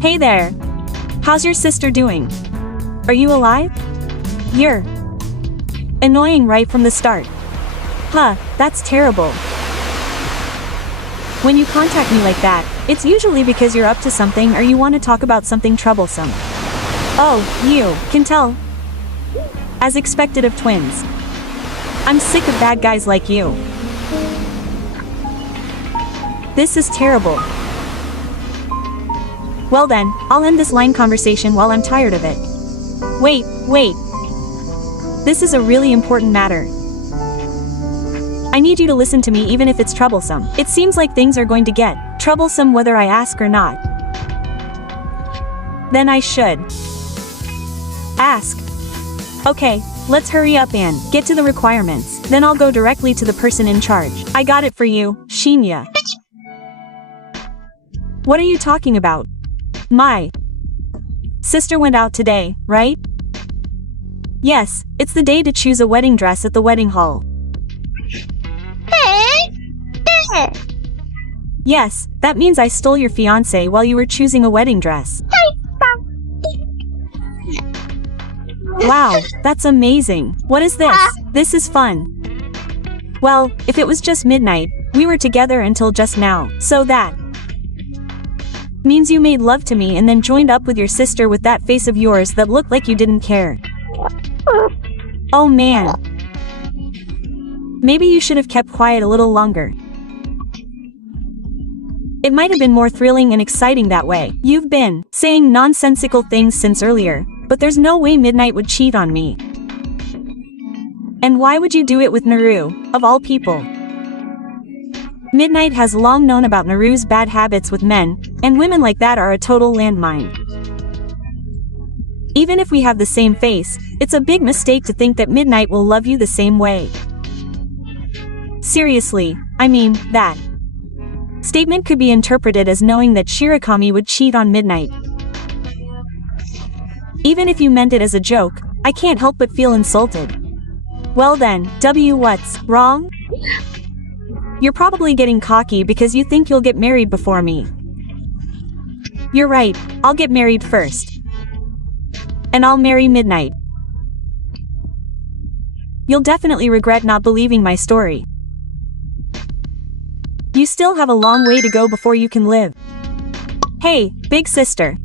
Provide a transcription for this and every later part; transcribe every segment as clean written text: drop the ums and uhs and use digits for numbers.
Hey there. How's your sister doing? Are you alive? You're annoying right from the start. Huh, that's terrible. When you contact me like that, it's usually because you're up to something or you want to talk about something troublesome. Oh, you can tell. As expected of twins. I'm sick of bad guys like you. This is terrible. Well then, I'll end this line conversation while I'm tired of it. Wait. This is a really important matter. I need you to listen to me even if it's troublesome. It seems like things are going to get troublesome whether I ask or not. Then I should ask. Okay, let's hurry up and get to the requirements. Then I'll go directly to the person in charge. I got it for you, Shinya. What are you talking about? My sister went out today, right? Yes, it's the day to choose a wedding dress at the wedding hall. Yes, that means I stole your fiancé while you were choosing a wedding dress. Wow, that's amazing. What is this? This is fun. Well, if it was just midnight, we were together until just now, so that means you made love to me and then joined up with your sister with that face of yours that looked like you didn't care. Oh man. Maybe you should have kept quiet a little longer. It might have been more thrilling and exciting that way. You've been saying nonsensical things since earlier, but there's no way Midnight would cheat on me. And why would you do it with Naru, of all people? Midnight has long known about Naru's bad habits with men, and women like that are a total landmine. Even if we have the same face, it's a big mistake to think that Midnight will love you the same way. Seriously, I mean, that statement could be interpreted as knowing that Shirakami would cheat on Midnight. Even if you meant it as a joke, I can't help but feel insulted. Well then, what's wrong? You're probably getting cocky because you think you'll get married before me. You're right, I'll get married first. And I'll marry Midnight. You'll definitely regret not believing my story. You still have a long way to go before you can live. Hey, big sister.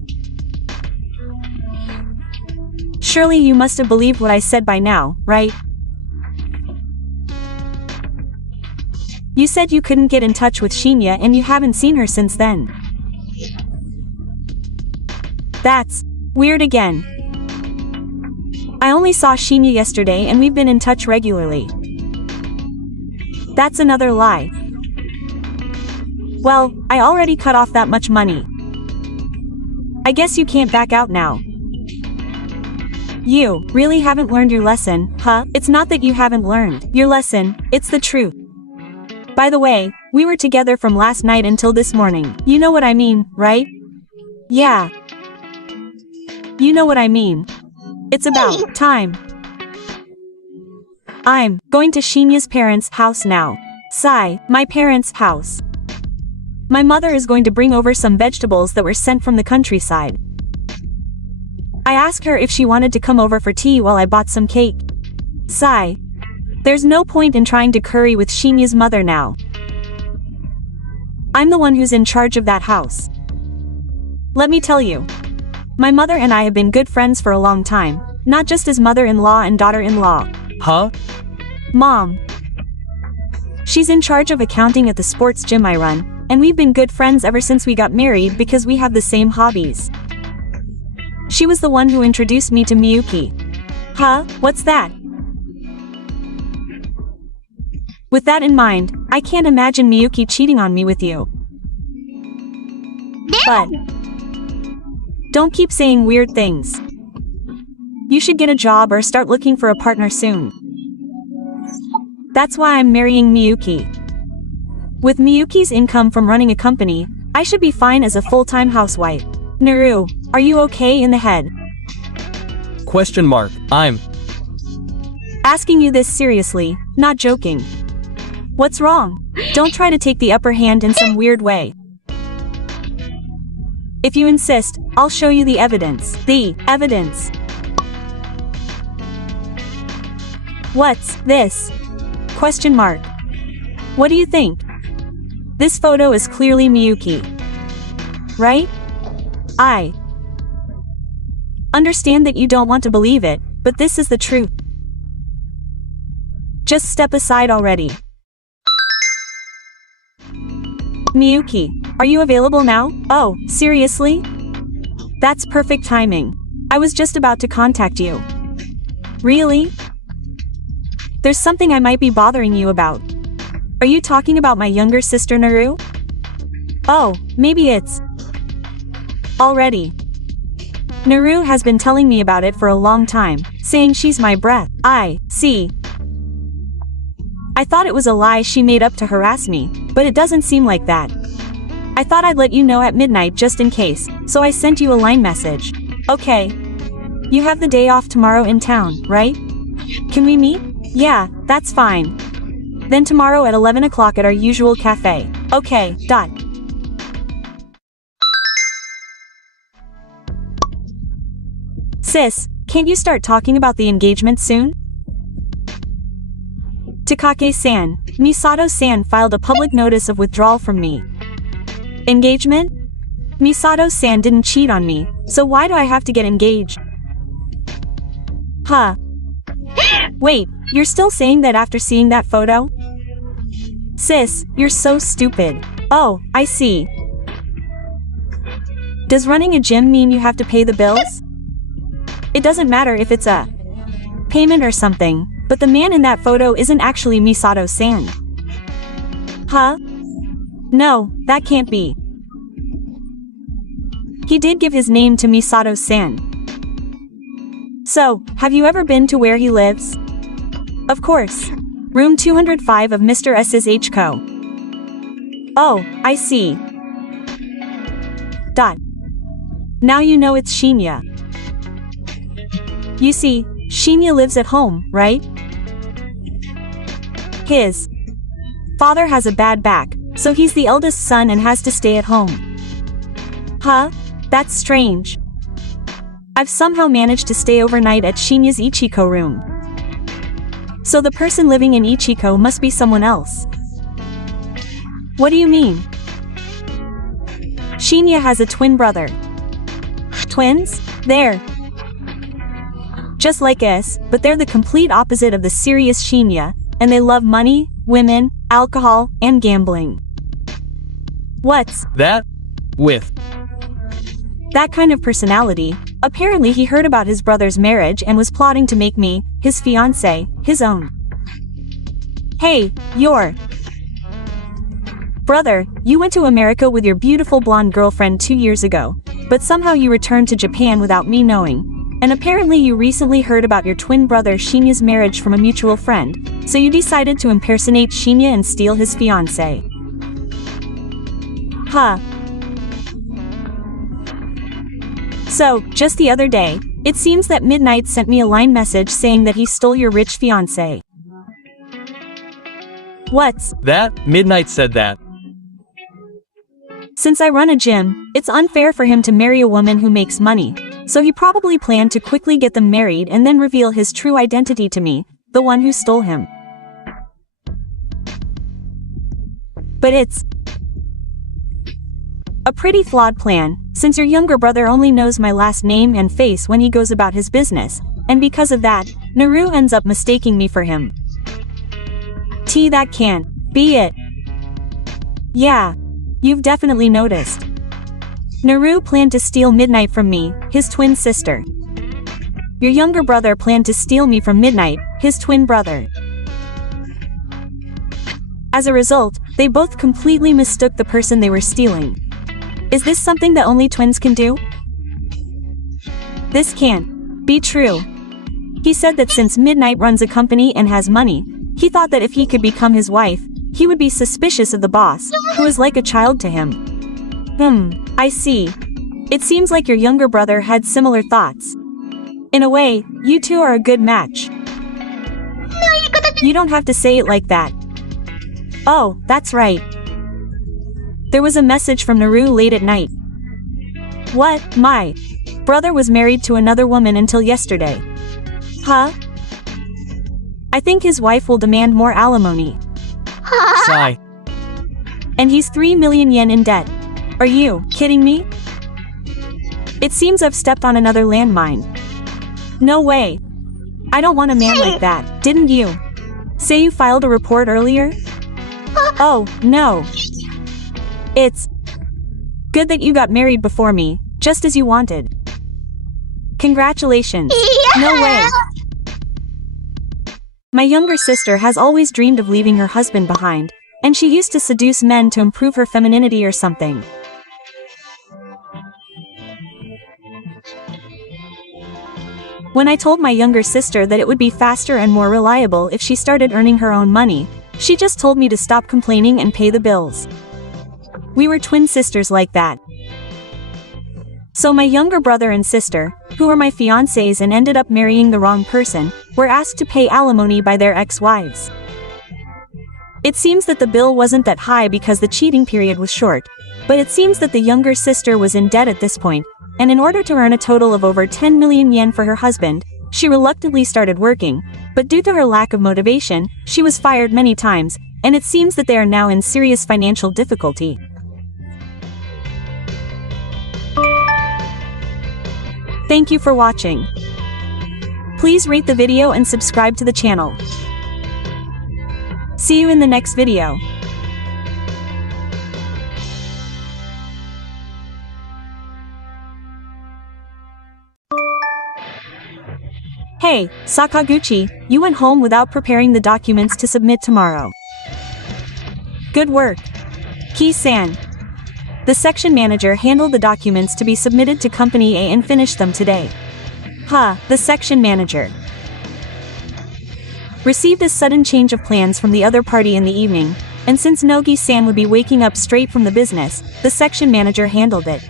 Surely you must have believed what I said by now, right? You said you couldn't get in touch with Shinya and you haven't seen her since then. That's weird again. I only saw Shinya yesterday and we've been in touch regularly. That's another lie. Well, I already cut off that much money. I guess you can't back out now. You really haven't learned your lesson, huh? It's not that you haven't learned your lesson, it's the truth. By the way, we were together from last night until this morning. You know what I mean, right? Yeah. You know what I mean. It's about time. I'm going to Shinya's parents' house now. Sigh, my parents' house. My mother is going to bring over some vegetables that were sent from the countryside. I asked her if she wanted to come over for tea while I bought some cake. Sigh. There's no point in trying to curry with Shinya's mother now. I'm the one who's in charge of that house. Let me tell you. My mother and I have been good friends for a long time, not just as mother-in-law and daughter-in-law. Huh? Mom. She's in charge of accounting at the sports gym I run, and we've been good friends ever since we got married because we have the same hobbies. She was the one who introduced me to Miyuki. Huh? What's that? With that in mind, I can't imagine Miyuki cheating on me with you. But don't keep saying weird things. You should get a job or start looking for a partner soon. That's why I'm marrying Miyuki. With Miyuki's income from running a company, I should be fine as a full-time housewife. Naru, are you okay in the head? Question mark. I'm asking you this seriously, not joking. What's wrong? Don't try to take the upper hand in some weird way. If you insist, I'll show you the evidence. The evidence. What's this? Question mark. What do you think? This photo is clearly Miyuki. Right? I understand that you don't want to believe it, but this is the truth. Just step aside already. Miyuki, are you available now? Oh, seriously? That's perfect timing. I was just about to contact you. Really? There's something I might be bothering you about. Are you talking about my younger sister Naru? Oh, maybe it's already. Naru has been telling me about it for a long time, saying she's my breath. I see. I thought it was a lie she made up to harass me, but it doesn't seem like that. I thought I'd let you know at midnight just in case, so I sent you a line message. Okay. You have the day off tomorrow in town, right? Can we meet? Yeah, that's fine. Then tomorrow at 11 o'clock at our usual cafe. Okay. Sis, can't you start talking about the engagement soon? Takake-san, Misato-san filed a public notice of withdrawal from me. Engagement? Misato-san didn't cheat on me, so why do I have to get engaged? Huh. Wait, you're still saying that after seeing that photo? Sis, you're so stupid. Oh, I see. Does running a gym mean you have to pay the bills? It doesn't matter if it's a payment or something, but the man in that photo isn't actually Misato-san. Huh? No, that can't be. He did give his name to Misato-san. So, have you ever been to where he lives? Of course. Room 205 of Mr. S's H.Co. Oh, I see. Now you know it's Shinya. You see, Shinya lives at home, right? His father has a bad back, so he's the eldest son and has to stay at home. Huh? That's strange. I've somehow managed to stay overnight at Shinya's Ichiko room. So the person living in Ichiko must be someone else. What do you mean? Shinya has a twin brother. Twins? They're just like us, but they're the complete opposite of the serious Shinya, and they love money, women, alcohol, and gambling. What's that? With that kind of personality? Apparently he heard about his brother's marriage and was plotting to make me, his fiancé, his own. Hey, your brother, you went to America with your beautiful blonde girlfriend 2 years ago, but somehow you returned to Japan without me knowing. And apparently you recently heard about your twin brother Shinya's marriage from a mutual friend, so you decided to impersonate Shinya and steal his fiancé. Huh. So, just the other day, it seems that Midnight sent me a line message saying that he stole your rich fiancé. What's that? Midnight said that. Since I run a gym, it's unfair for him to marry a woman who makes money, so he probably planned to quickly get them married and then reveal his true identity to me, the one who stole him. But it's a pretty flawed plan, since your younger brother only knows my last name and face when he goes about his business, and because of that, Naru ends up mistaking me for him. That can't be it. Yeah, you've definitely noticed. Naru planned to steal Midnight from me, his twin sister. Your younger brother planned to steal me from Midnight, his twin brother. As a result, they both completely mistook the person they were stealing. Is this something that only twins can do? This can't be true. He said that since Midnight runs a company and has money, he thought that if he could become his wife, he would be suspicious of the boss, who is like a child to him. I see. It seems like your younger brother had similar thoughts. In a way, you two are a good match. You don't have to say it like that. Oh, that's right. There was a message from Naru late at night. What? My brother was married to another woman until yesterday. Huh? I think his wife will demand more alimony. Sigh. And he's 3 million yen in debt. Are you kidding me? It seems I've stepped on another landmine. No way. I don't want a man like that, didn't you? Say you filed a report earlier? Oh, no. It's good that you got married before me, just as you wanted. Congratulations. No way. My younger sister has always dreamed of leaving her husband behind, and she used to seduce men to improve her femininity or something. When I told my younger sister that it would be faster and more reliable if she started earning her own money, she just told me to stop complaining and pay the bills. We were twin sisters like that. So my younger brother and sister, who were my fiancés and ended up marrying the wrong person, were asked to pay alimony by their ex-wives. It seems that the bill wasn't that high because the cheating period was short, but it seems that the younger sister was in debt at this point, and in order to earn a total of over 10 million yen for her husband, she reluctantly started working, but due to her lack of motivation, she was fired many times, and it seems that they are now in serious financial difficulty. Thank you for watching. Please rate the video and subscribe to the channel. See you in the next video. Hey, Sakaguchi, you went home without preparing the documents to submit tomorrow. Good work. Ki-san. The section manager handled the documents to be submitted to Company A and finished them today. The section manager received a sudden change of plans from the other party in the evening, and since Nogi-san would be waking up straight from the business, the section manager handled it.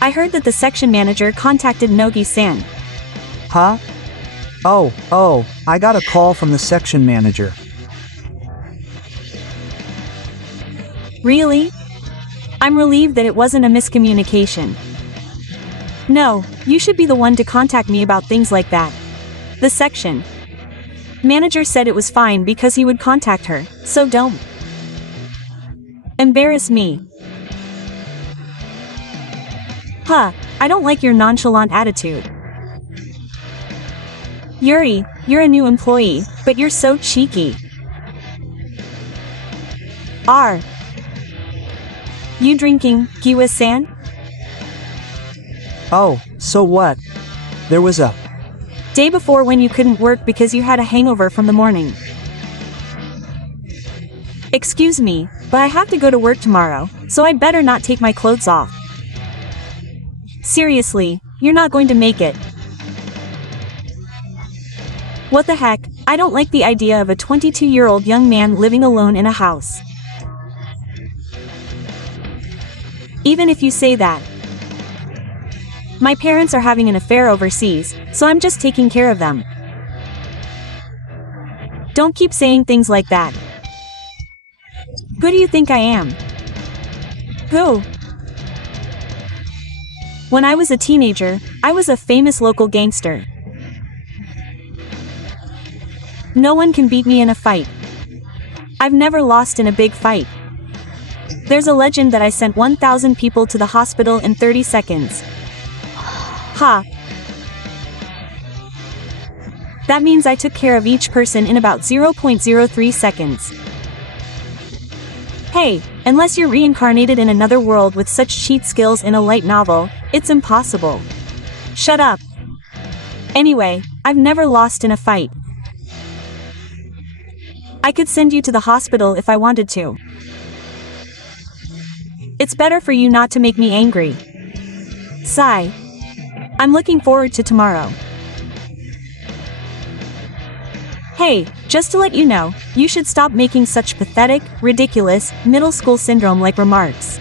I heard that the section manager contacted Nogi-san. Huh? Oh, I got a call from the section manager. Really? I'm relieved that it wasn't a miscommunication. No, you should be the one to contact me about things like that. The section manager said it was fine because he would contact her, so don't embarrass me. I don't like your nonchalant attitude. Yuri, you're a new employee, but you're so cheeky. Are you drinking, Giwa-san? Oh, so what? There was a day before when you couldn't work because you had a hangover from the morning. Excuse me, but I have to go to work tomorrow, so I'd better not take my clothes off. Seriously, you're not going to make it. What the heck, I don't like the idea of a 22-year-old young man living alone in a house. Even if you say that. My parents are having an affair overseas, so I'm just taking care of them. Don't keep saying things like that. Who do you think I am? Who? When I was a teenager, I was a famous local gangster. No one can beat me in a fight. I've never lost in a big fight. There's a legend that I sent 1,000 people to the hospital in 30 seconds. That means I took care of each person in about 0.03 seconds. Hey, unless you're reincarnated in another world with such cheat skills in a light novel, it's impossible. Shut up. Anyway, I've never lost in a fight. I could send you to the hospital if I wanted to. It's better for you not to make me angry. Sigh. I'm looking forward to tomorrow. Hey, just to let you know, you should stop making such pathetic, ridiculous, middle school syndrome-like remarks.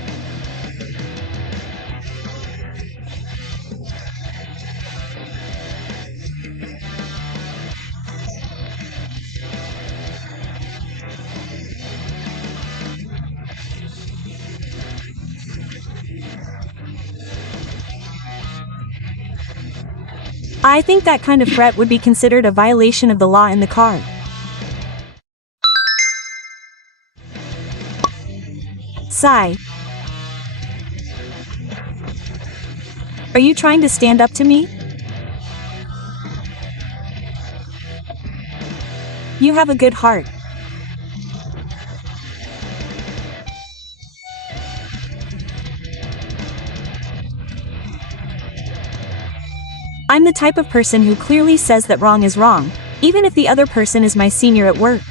I think that kind of threat would be considered a violation of the law in the car. Sigh. Are you trying to stand up to me? You have a good heart. I'm the type of person who clearly says that wrong is wrong, even if the other person is my senior at work.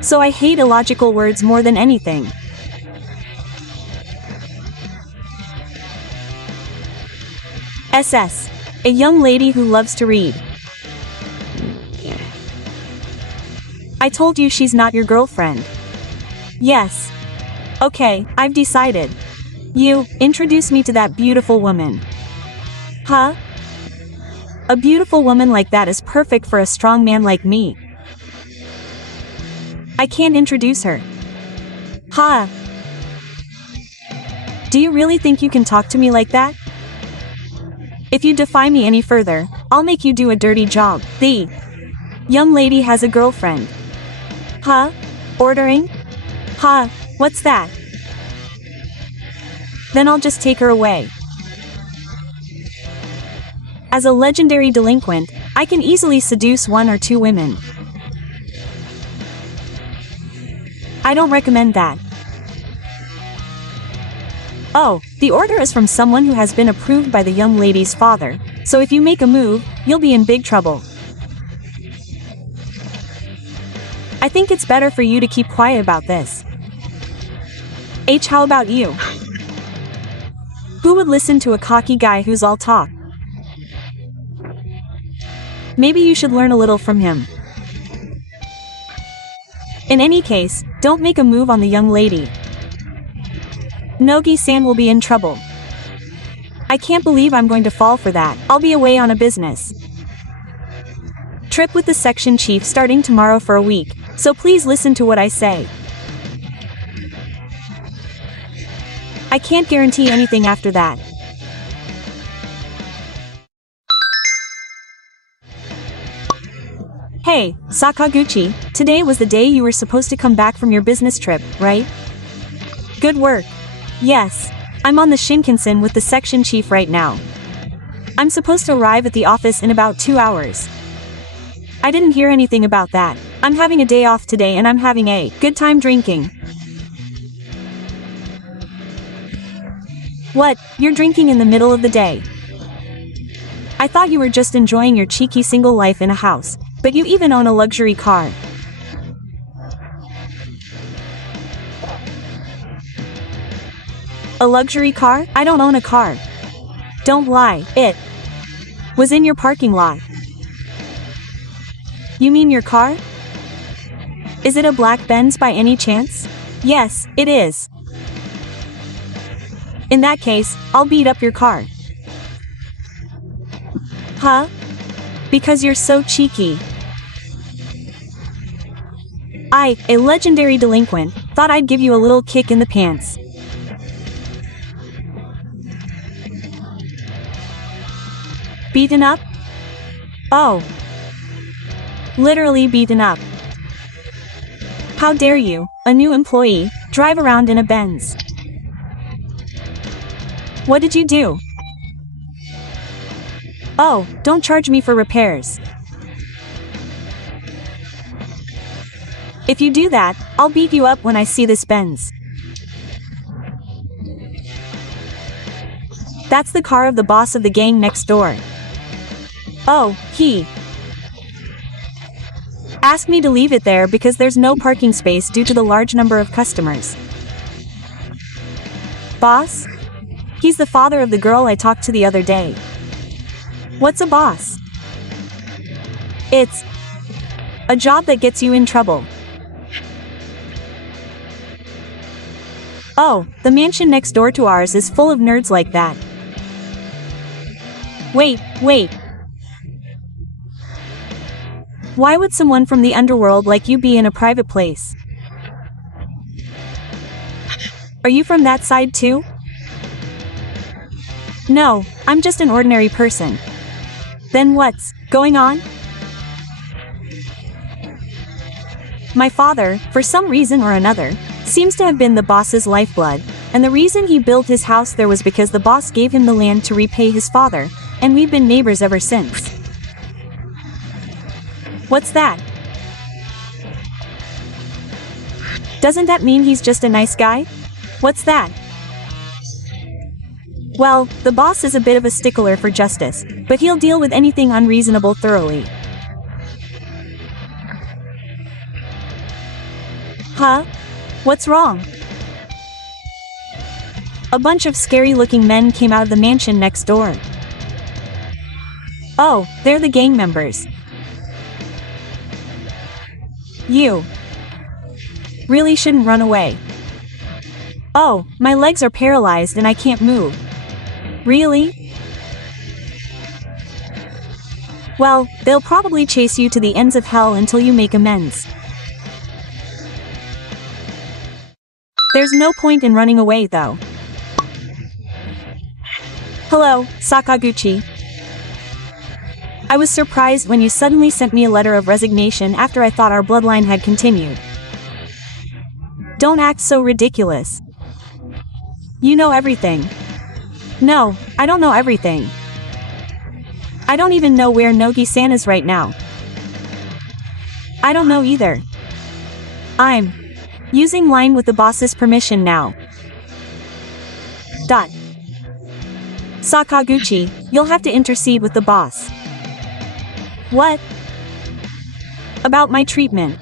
So I hate illogical words more than anything. SS. A young lady who loves to read. I told you she's not your girlfriend. Yes. Okay, I've decided. You, introduce me to that beautiful woman. Huh? A beautiful woman like that is perfect for a strong man like me. I can't introduce her. Ha! Do you really think you can talk to me like that? If you defy me any further, I'll make you do a dirty job. The young lady has a girlfriend. Huh? Ordering? Huh? What's that? Then I'll just take her away. As a legendary delinquent, I can easily seduce 1 or 2 women. I don't recommend that. Oh, the order is from someone who has been approved by the young lady's father, so if you make a move, you'll be in big trouble. I think it's better for you to keep quiet about this. H, how about you? Who would listen to a cocky guy who's all talk? Maybe you should learn a little from him. In any case, don't make a move on the young lady. Nogi-san will be in trouble. I can't believe I'm going to fall for that. I'll be away on a business trip with the section chief starting tomorrow for a week, so please listen to what I say. I can't guarantee anything after that. Hey, Sakaguchi, today was the day you were supposed to come back from your business trip, right? Good work. Yes, I'm on the Shinkansen with the section chief right now. I'm supposed to arrive at the office in about 2 hours. I didn't hear anything about that. I'm having a day off today and I'm having a good time drinking. What, you're drinking in the middle of the day? I thought you were just enjoying your cheeky single life in a house, but you even own a luxury car. A luxury car? I don't own a car. Don't lie, it was in your parking lot. You mean your car? Is it a black Benz by any chance? Yes, it is. In that case, I'll beat up your car. Huh? Because you're so cheeky. I, a legendary delinquent, thought I'd give you a little kick in the pants. Beaten up? Oh. Literally beaten up. How dare you, a new employee, drive around in a Benz? What did you do? Oh, don't charge me for repairs. If you do that, I'll beat you up when I see this Benz. That's the car of the boss of the gang next door. Oh, he asked me to leave it there because there's no parking space due to the large number of customers. Boss? He's the father of the girl I talked to the other day. What's a boss? It's a job that gets you in trouble. Oh, the mansion next door to ours is full of nerds like that. Wait. Why would someone from the underworld like you be in a private place? Are you from that side too? No, I'm just an ordinary person. Then what's going on? My father, for some reason or another, seems to have been the boss's lifeblood, and the reason he built his house there was because the boss gave him the land to repay his father, and we've been neighbors ever since. What's that? Doesn't that mean he's just a nice guy? What's that? Well, the boss is a bit of a stickler for justice, but he'll deal with anything unreasonable thoroughly. Huh? What's wrong? A bunch of scary-looking men came out of the mansion next door. Oh, they're the gang members. You really shouldn't run away. Oh, my legs are paralyzed and I can't move. Really? Well, they'll probably chase you to the ends of hell until you make amends. There's no point in running away though. Hello, Sakaguchi. I was surprised when you suddenly sent me a letter of resignation after I thought our bloodline had continued. Don't act so ridiculous. You know everything. No, I don't know everything. I don't even know where Nogi-san is right now. I don't know either. I'm using line with the boss's permission now. Sakaguchi, you'll have to intercede with the boss. What? About my treatment?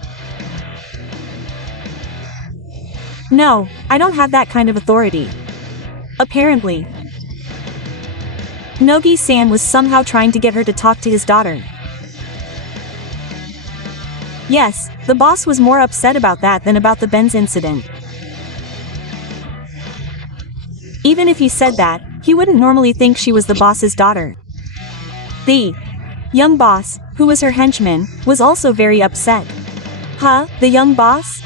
No, I don't have that kind of authority. Apparently. Nogi-san was somehow trying to get her to talk to his daughter. Yes, the boss was more upset about that than about the Benz incident. Even if he said that, he wouldn't normally think she was the boss's daughter. The young boss, who was her henchman, was also very upset. Huh, the young boss?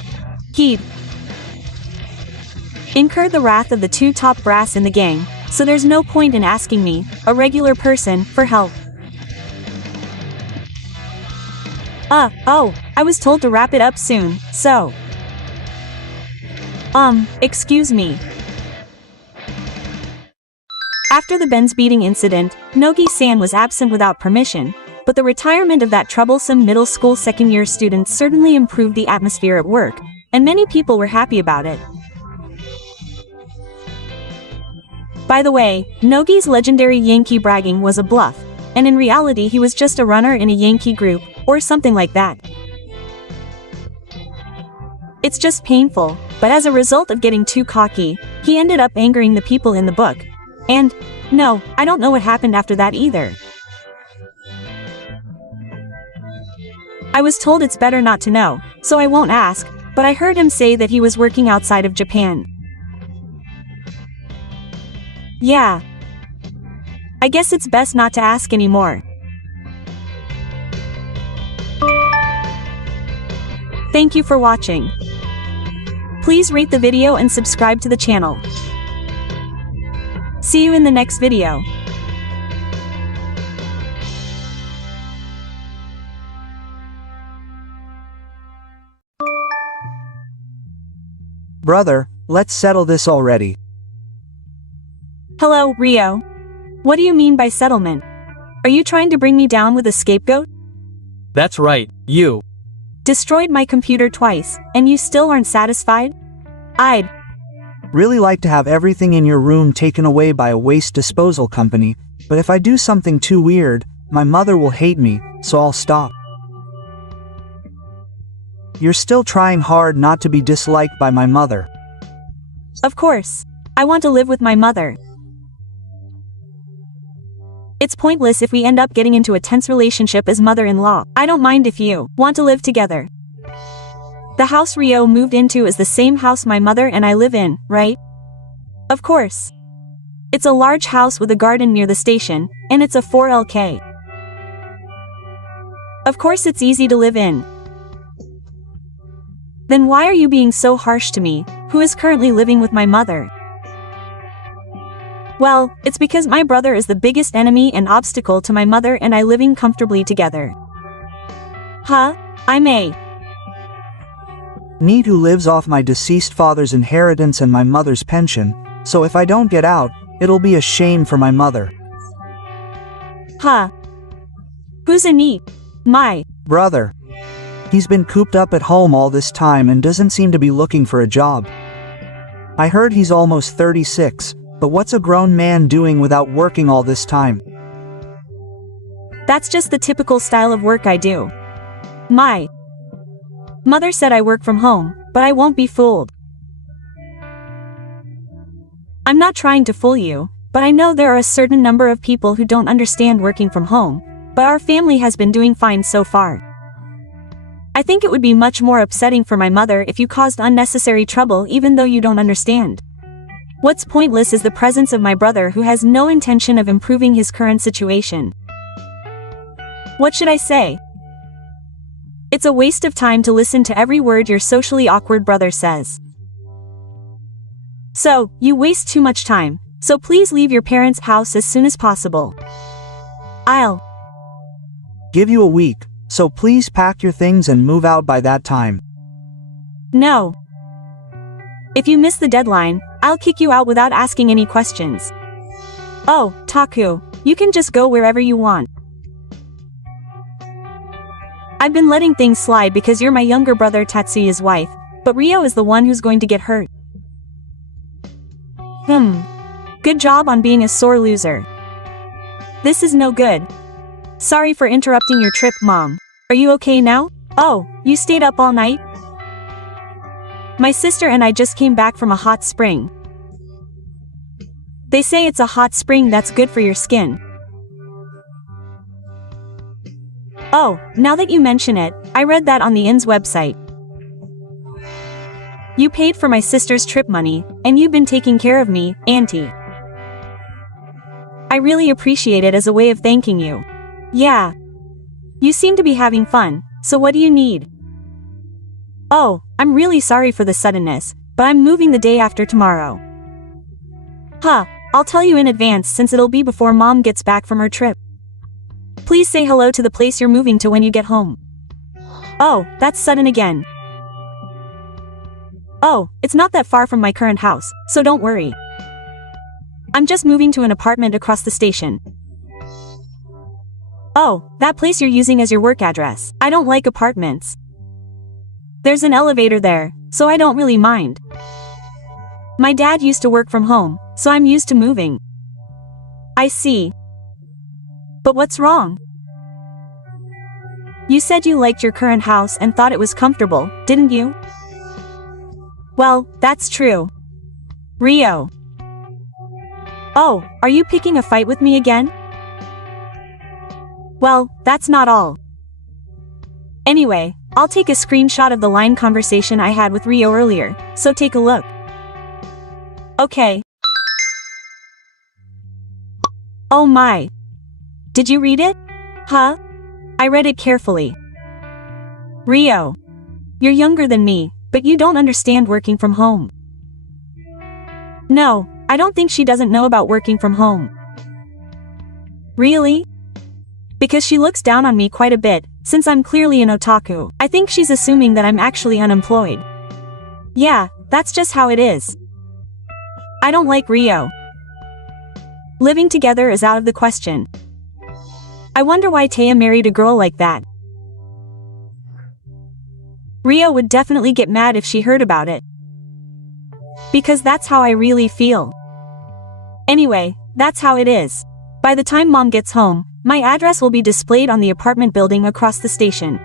He'd incurred the wrath of the two top brass in the gang, so there's no point in asking me, a regular person, for help. Oh, I was told to wrap it up soon, so. Excuse me. After the Benz beating incident, Nogi-san was absent without permission, but the retirement of that troublesome middle school second-year student certainly improved the atmosphere at work, and many people were happy about it. By the way, Nogi's legendary Yankee bragging was a bluff, and in reality he was just a runner in a Yankee group, or something like that. It's just painful, but as a result of getting too cocky, he ended up angering the people in the book. And, no, I don't know what happened after that either. I was told it's better not to know, so I won't ask, but I heard him say that he was working outside of Japan. Yeah. I guess it's best not to ask anymore. Thank you for watching. Please rate the video and subscribe to the channel. See you in the next video. Brother, let's settle this already. Hello, Rio. What do you mean by settlement? Are you trying to bring me down with a scapegoat? That's right, you. Destroyed my computer twice, and you still aren't satisfied? I'd Really like to have everything in your room taken away by a waste disposal company, but if I do something too weird, my mother will hate me, so I'll stop. You're still trying hard not to be disliked by my mother. Of course. I want to live with my mother. It's pointless if we end up getting into a tense relationship as mother-in-law. I don't mind if you want to live together. The house Rio moved into is the same house my mother and I live in, right? Of course. It's a large house with a garden near the station, and it's a 4LK. Of course it's easy to live in. Then why are you being so harsh to me, who is currently living with my mother. Well, it's because my brother is the biggest enemy and obstacle to my mother and I living comfortably together. Huh? I'm a Need who lives off my deceased father's inheritance and my mother's pension, so if I don't get out, it'll be a shame for my mother. Huh? Who's a neat? My Brother. He's been cooped up at home all this time and doesn't seem to be looking for a job. I heard he's almost 36, but what's a grown man doing without working all this time? That's just the typical style of work I do. My mother said I work from home, but I won't be fooled. I'm not trying to fool you, but I know there are a certain number of people who don't understand working from home, but our family has been doing fine so far. I think it would be much more upsetting for my mother if you caused unnecessary trouble even though you don't understand. What's pointless is the presence of my brother who has no intention of improving his current situation. What should I say? It's a waste of time to listen to every word your socially awkward brother says. So, you waste too much time, so please leave your parents' house as soon as possible. I'll Give you a week, so please pack your things and move out by that time. No. If you miss the deadline, I'll kick you out without asking any questions. Oh, Taku, you can just go wherever you want. I've been letting things slide because you're my younger brother Tatsuya's wife, but Rio is the one who's going to get hurt. Good job on being a sore loser. This is no good. Sorry for interrupting your trip, Mom. Are you okay now? Oh, you stayed up all night? My sister and I just came back from a hot spring. They say it's a hot spring that's good for your skin. Oh, now that you mention it, I read that on the inn's website. You paid for my sister's trip money, and you've been taking care of me, Auntie. I really appreciate it as a way of thanking you. Yeah. You seem to be having fun, so what do you need? Oh, I'm really sorry for the suddenness, but I'm moving the day after tomorrow. Huh, I'll tell you in advance since it'll be before Mom gets back from her trip. Please say hello to the place you're moving to when you get home. Oh, that's sudden again. Oh, it's not that far from my current house, so don't worry. I'm just moving to an apartment across the station. Oh, that place you're using as your work address. I don't like apartments. There's an elevator there, so I don't really mind. My dad used to work from home, so I'm used to moving. I see. But what's wrong? You said you liked your current house and thought it was comfortable, didn't you? Well, that's true. Rio. Oh, are you picking a fight with me again? Well, that's not all. Anyway, I'll take a screenshot of the line conversation I had with Rio earlier, so take a look. Okay. Oh my. Did you read it? Huh? I read it carefully. Rio. You're younger than me, but you don't understand working from home. No, I don't think she doesn't know about working from home. Really? Because she looks down on me quite a bit, since I'm clearly an otaku. I think she's assuming that I'm actually unemployed. Yeah, that's just how it is. I don't like Rio. Living together is out of the question. I wonder why Taya married a girl like that. Rio would definitely get mad if she heard about it. Because that's how I really feel. Anyway, that's how it is. By the time Mom gets home, my address will be displayed on the apartment building across the station.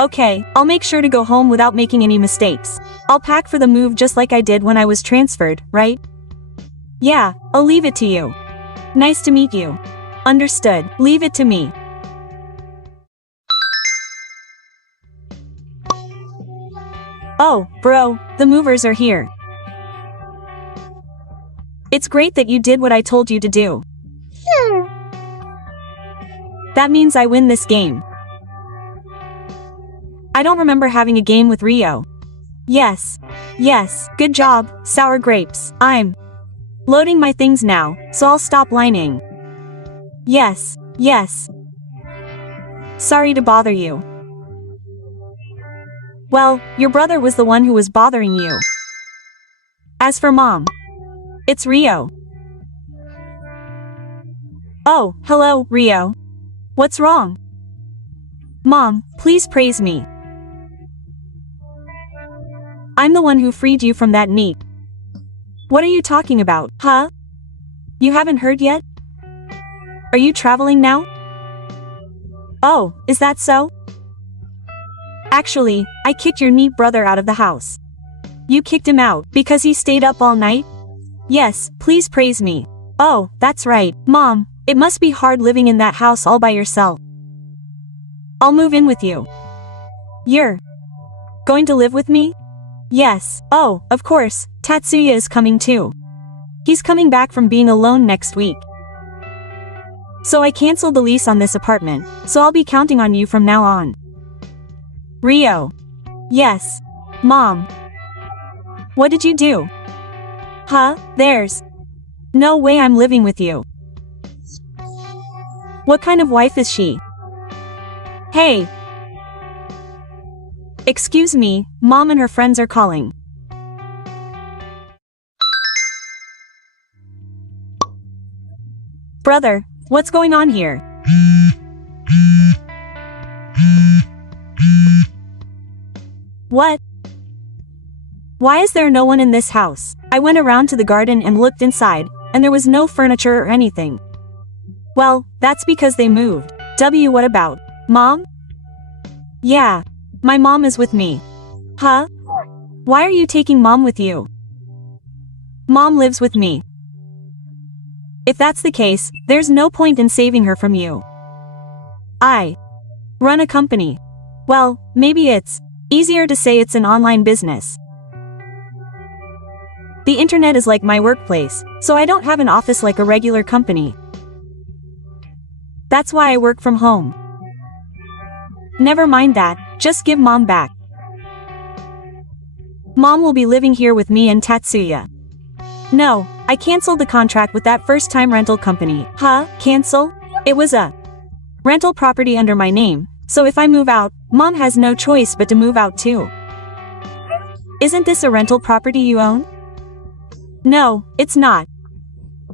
Okay, I'll make sure to go home without making any mistakes. I'll pack for the move just like I did when I was transferred, right? Yeah, I'll leave it to you. Nice to meet you. Understood, leave it to me. Oh, bro, the movers are here. It's great that you did what I told you to do. That means I win this game. I don't remember having a game with Rio. Yes. Yes, good job, sour grapes. I'm loading my things now, so I'll stop whining. Yes, yes. Sorry to bother you. Well, your brother was the one who was bothering you. As for Mom, it's Rio. Oh, hello, Rio. What's wrong? Mom, please praise me. I'm the one who freed you from that neat. What are you talking about, huh? You haven't heard yet? Are you traveling now? Oh, is that so? Actually, I kicked your neat brother out of the house. You kicked him out because he stayed up all night? Yes, please praise me. Oh, that's right, Mom, it must be hard living in that house all by yourself. I'll move in with you. You're going to live with me? Yes, oh, of course, Tatsuya is coming too. He's coming back from being alone next week. So I canceled the lease on this apartment, so I'll be counting on you from now on. Rio. Yes. Mom. What did you do? Huh? There's no way I'm living with you. What kind of wife is she? Hey. Excuse me, Mom and her friends are calling. Brother, what's going on here? What? Why is there no one in this house? I went around to the garden and looked inside, and there was no furniture or anything. Well, that's because they moved. What about? Mom? Yeah. My mom is with me. Huh? Why are you taking Mom with you? Mom lives with me. If that's the case, there's no point in saving her from you. I run a company. Well, maybe it's easier to say it's an online business. The internet is like my workplace, so I don't have an office like a regular company. That's why I work from home. Never mind that, just give Mom back. Mom will be living here with me and Tatsuya. No, I canceled the contract with that first-time rental company. Huh? Cancel? It was a rental property under my name, so if I move out, Mom has no choice but to move out too. Isn't this a rental property you own? No, it's not.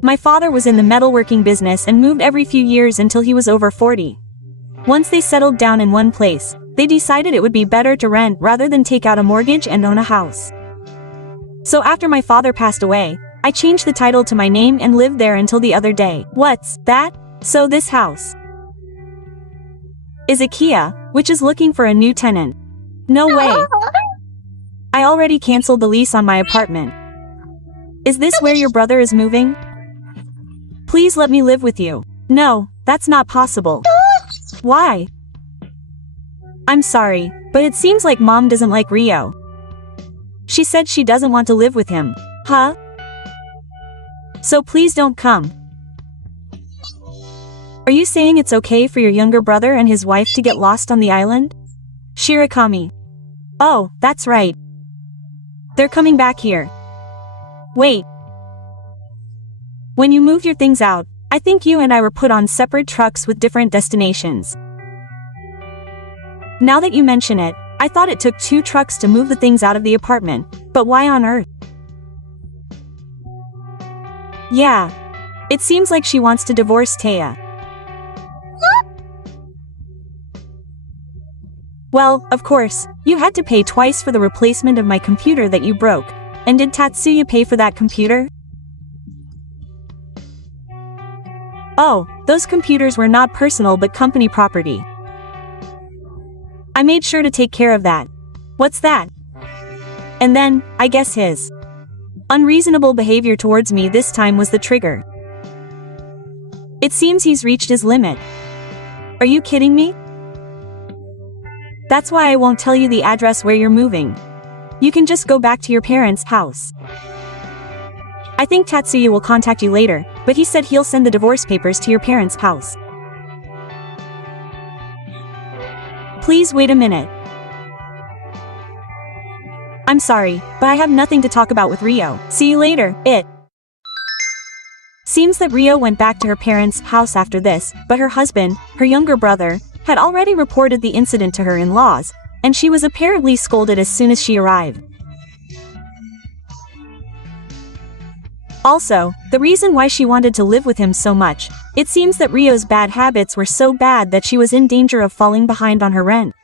My father was in the metalworking business and moved every few years until he was over 40. Once they settled down in one place, they decided it would be better to rent rather than take out a mortgage and own a house. So after my father passed away, I changed the title to my name and lived there until the other day. What's that? So this house is IKEA, which is looking for a new tenant. No way. I already canceled the lease on my apartment. Is this where your brother is moving? Please let me live with you. No, that's not possible. Why? I'm sorry, but it seems like Mom doesn't like Rio. She said she doesn't want to live with him. Huh? So please don't come. Are you saying it's okay for your younger brother and his wife to get lost on the island? Shirakami. Oh, that's right. They're coming back here. Wait. When you moved your things out, I think you and I were put on separate trucks with different destinations. Now that you mention it, I thought it took 2 trucks to move the things out of the apartment, but why on earth? Yeah. It seems like she wants to divorce Taya. Well, of course, you had to pay twice for the replacement of my computer that you broke. And did Tatsuya pay for that computer? Oh, those computers were not personal but company property. I made sure to take care of that. What's that? And then, I guess his unreasonable behavior towards me this time was the trigger. It seems he's reached his limit. Are you kidding me? That's why I won't tell you the address where you're moving. You can just go back to your parents' house. I think Tatsuya will contact you later, but he said he'll send the divorce papers to your parents' house. Please wait a minute. I'm sorry, but I have nothing to talk about with Rio. See you later. It seems that Rio went back to her parents' house after this, but her husband, her younger brother, had already reported the incident to her in-laws, and she was apparently scolded as soon as she arrived. Also, the reason why she wanted to live with him so much, it seems that Rio's bad habits were so bad that she was in danger of falling behind on her rent.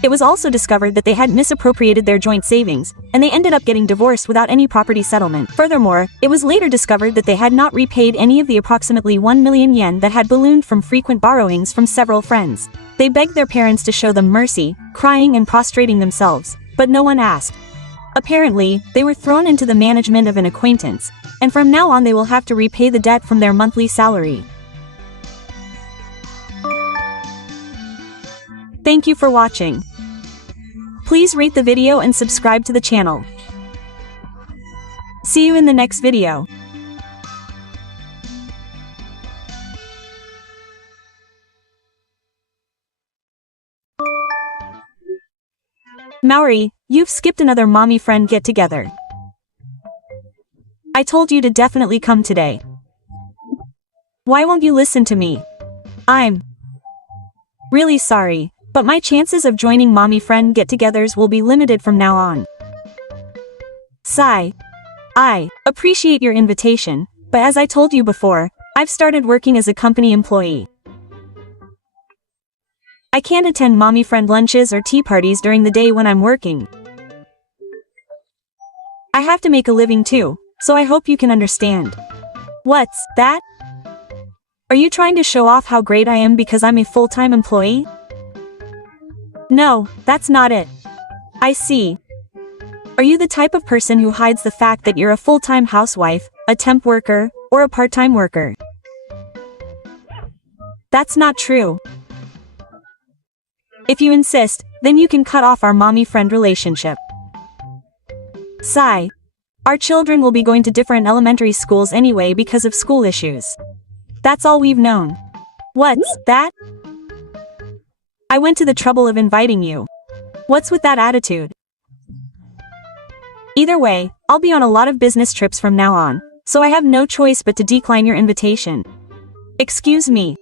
It was also discovered that they had misappropriated their joint savings, and they ended up getting divorced without any property settlement. Furthermore, it was later discovered that they had not repaid any of the approximately 1 million yen that had ballooned from frequent borrowings from several friends. They begged their parents to show them mercy, crying and prostrating themselves, but no one asked. Apparently, they were thrown into the management of an acquaintance, and from now on they will have to repay the debt from their monthly salary. Thank you for watching. Please rate the video and subscribe to the channel. See you in the next video. Maori, you've skipped another mommy friend get-together. I told you to definitely come today. Why won't you listen to me? I'm really sorry, but my chances of joining mommy friend get-togethers will be limited from now on. Sigh. I appreciate your invitation, but as I told you before, I've started working as a company employee. I can't attend mommy friend lunches or tea parties during the day when I'm working. I have to make a living too, so I hope you can understand. What's that? Are you trying to show off how great I am because I'm a full-time employee? No, that's not it. I see. Are you the type of person who hides the fact that you're a full-time housewife, a temp worker, or a part-time worker? That's not true. If you insist, then you can cut off our mommy-friend relationship. Sigh. Our children will be going to different elementary schools anyway because of school issues. That's all we've known. What's that? I went to the trouble of inviting you. What's with that attitude? Either way, I'll be on a lot of business trips from now on, so I have no choice but to decline your invitation. Excuse me.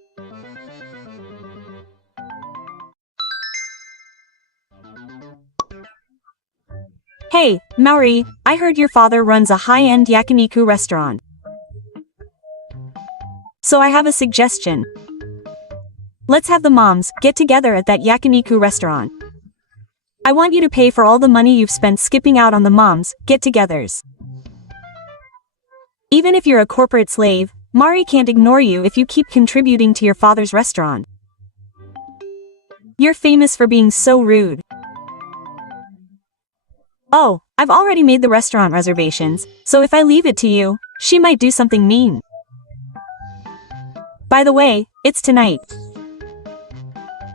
Hey, Maori, I heard your father runs a high-end yakiniku restaurant. So I have a suggestion. Let's have the moms get together at that yakiniku restaurant. I want you to pay for all the money you've spent skipping out on the moms get-togethers. Even if you're a corporate slave, Mari can't ignore you if you keep contributing to your father's restaurant. You're famous for being so rude. Oh, I've already made the restaurant reservations, so if I leave it to you, she might do something mean. By the way, it's tonight.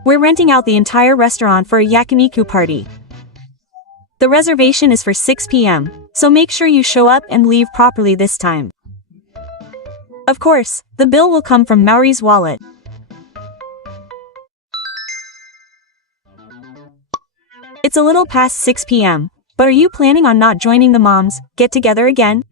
We're renting out the entire restaurant for a yakiniku party. The reservation is for 6 p.m., so make sure you show up and leave properly this time. Of course, the bill will come from Maori's wallet. It's a little past 6 p.m., but are you planning on not joining the moms get-together again?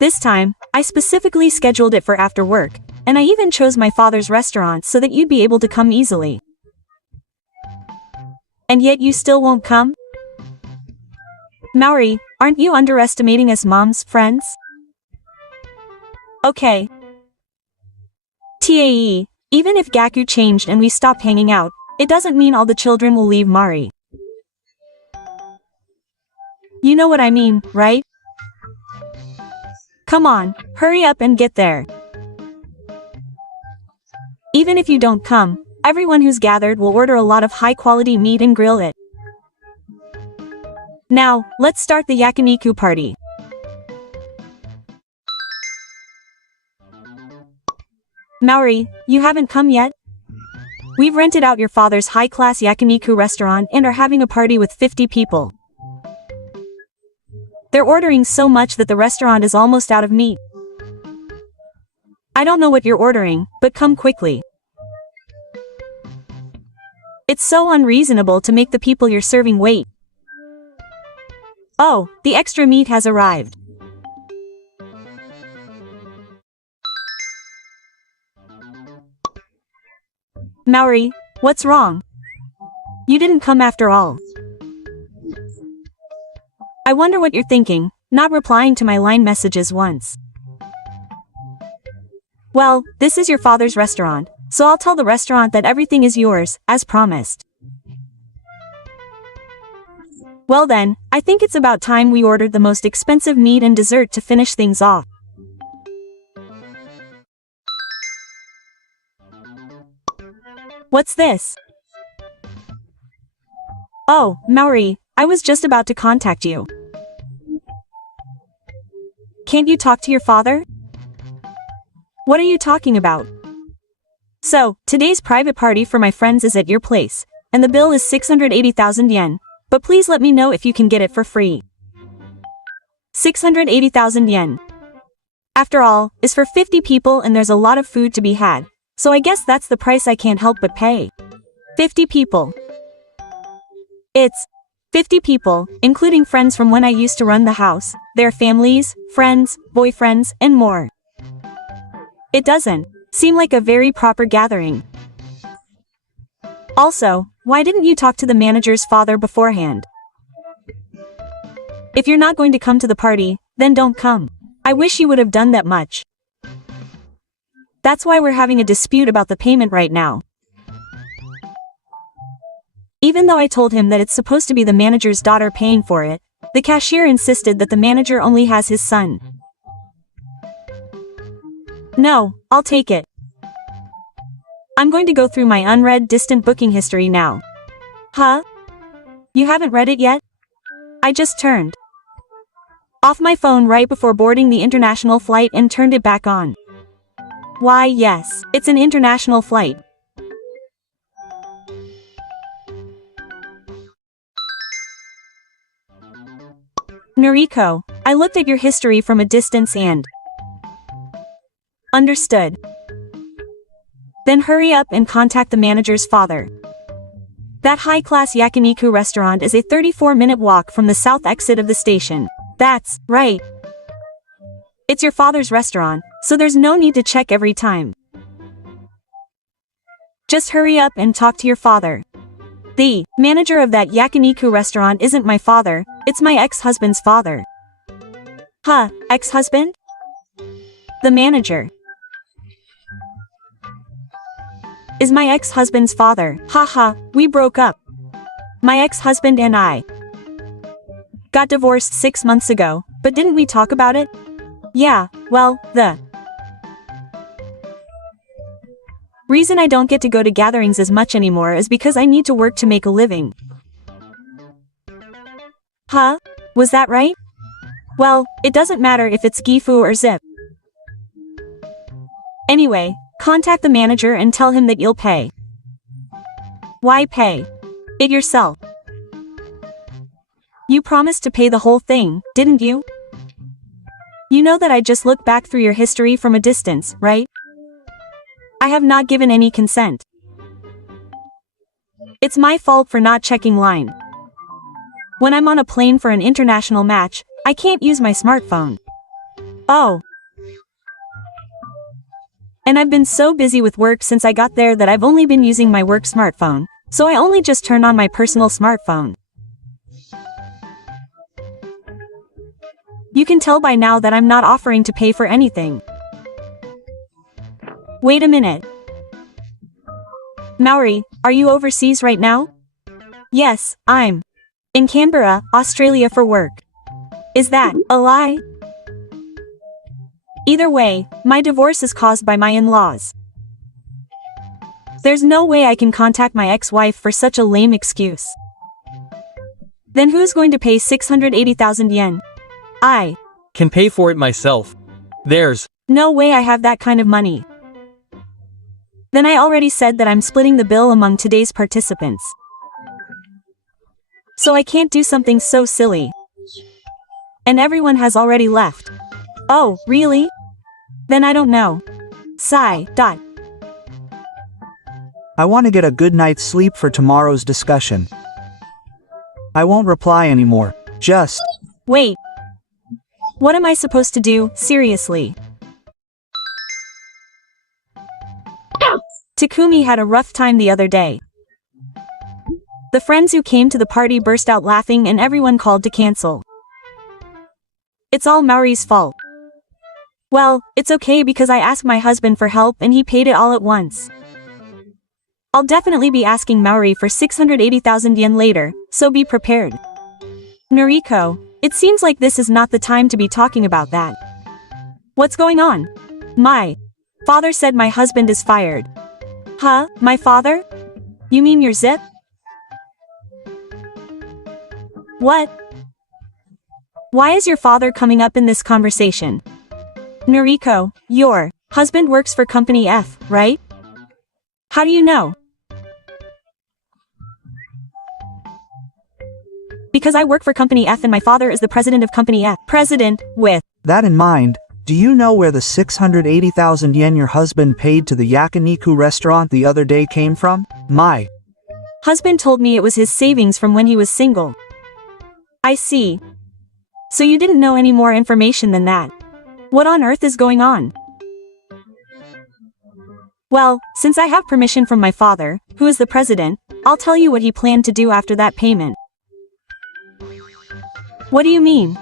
This time, I specifically scheduled it for after work, and I even chose my father's restaurant so that you'd be able to come easily. And yet you still won't come? Maori, aren't you underestimating us moms' friends? Okay. TAE, even if Gaku changed and we stopped hanging out, it doesn't mean all the children will leave Mari. You know what I mean, right? Come on, hurry up and get there. Even if you don't come, everyone who's gathered will order a lot of high-quality meat and grill it. Now, let's start the yakiniku party. Maori, you haven't come yet? We've rented out your father's high-class yakiniku restaurant and are having a party with 50 people. They're ordering so much that the restaurant is almost out of meat. I don't know what you're ordering, but come quickly. It's so unreasonable to make the people you're serving wait. Oh, the extra meat has arrived. Maori, what's wrong? You didn't come after all. I wonder what you're thinking, not replying to my line messages once. Well, this is your father's restaurant, so I'll tell the restaurant that everything is yours, as promised. Well then, I think it's about time we ordered the most expensive meat and dessert to finish things off. What's this? Oh, Maori, I was just about to contact you. Can't you talk to your father? What are you talking about? So, today's private party for my friends is at your place, and the bill is 680,000 yen, but please let me know if you can get it for free. 680,000 yen. After all, is for 50 people and there's a lot of food to be had, so I guess that's the price I can't help but pay. 50 people. It's 50 people, including friends from when I used to run the house, their families, friends, boyfriends, and more. It doesn't seem like a very proper gathering. Also, why didn't you talk to the manager's father beforehand? If you're not going to come to the party, then don't come. I wish you would have done that much. That's why we're having a dispute about the payment right now. Even though I told him that it's supposed to be the manager's daughter paying for it, the cashier insisted that the manager only has his son. No, I'll take it. I'm going to go through my unread distant booking history now. Huh? You haven't read it yet? I just turned off my phone right before boarding the international flight and turned it back on. Why yes, it's an international flight. Noriko, I looked at your history from a distance and understood. Then hurry up and contact the manager's father. That high-class yakiniku restaurant is a 34-minute walk from the south exit of the station. That's right. It's your father's restaurant, so there's no need to check every time. Just hurry up and talk to your father. The manager of that yakiniku restaurant isn't my father, it's my ex-husband's father. Huh, ex-husband? The manager is my ex-husband's father. Haha, we broke up. My ex-husband and I got divorced 6 months ago, but didn't we talk about it? Yeah, well, the reason I don't get to go to gatherings as much anymore is because I need to work to make a living. Huh? Was that right? Well, it doesn't matter if it's Gifu or Zip. Anyway, contact the manager and tell him that you'll pay. Why pay it yourself? You promised to pay the whole thing, didn't you? You know that I just looked back through your history from a distance, right? I have not given any consent. It's my fault for not checking line. When I'm on a plane for an international match, I can't use my smartphone. Oh. And I've been so busy with work since I got there that I've only been using my work smartphone, so I only just turned on my personal smartphone. You can tell by now that I'm not offering to pay for anything. Wait a minute. Maori, are you overseas right now? Yes, I'm in Canberra, Australia for work. Is that a lie? Either way, my divorce is caused by my in-laws. There's no way I can contact my ex-wife for such a lame excuse. Then who's going to pay 680,000 yen? I Can pay for it myself. There's no way I have that kind of money. Then I already said that I'm splitting the bill among today's participants. So I can't do something so silly. And everyone has already left. Oh, really? Then I don't know. Sigh. I want to get a good night's sleep for tomorrow's discussion. I won't reply anymore. Just. Wait. What am I supposed to do, seriously? Takumi had a rough time the other day. The friends who came to the party burst out laughing and everyone called to cancel. It's all Maori's fault. Well, it's okay because I asked my husband for help and he paid it all at once. I'll definitely be asking Maori for 680,000 yen later, so be prepared. Noriko, it seems like this is not the time to be talking about that. What's going on? My father said my husband is fired. Huh, my father? You mean your zip? What? Why is your father coming up in this conversation? Noriko, your husband works for Company F, right? How do you know? Because I work for Company F and my father is the president of Company F. President, with That in mind, do you know where the 680,000 yen your husband paid to the yakiniku restaurant the other day came from? My husband told me it was his savings from when he was single. I see. So you didn't know any more information than that. What on earth is going on? Well, since I have permission from my father, who is the president, I'll tell you what he planned to do after that payment. What do you mean?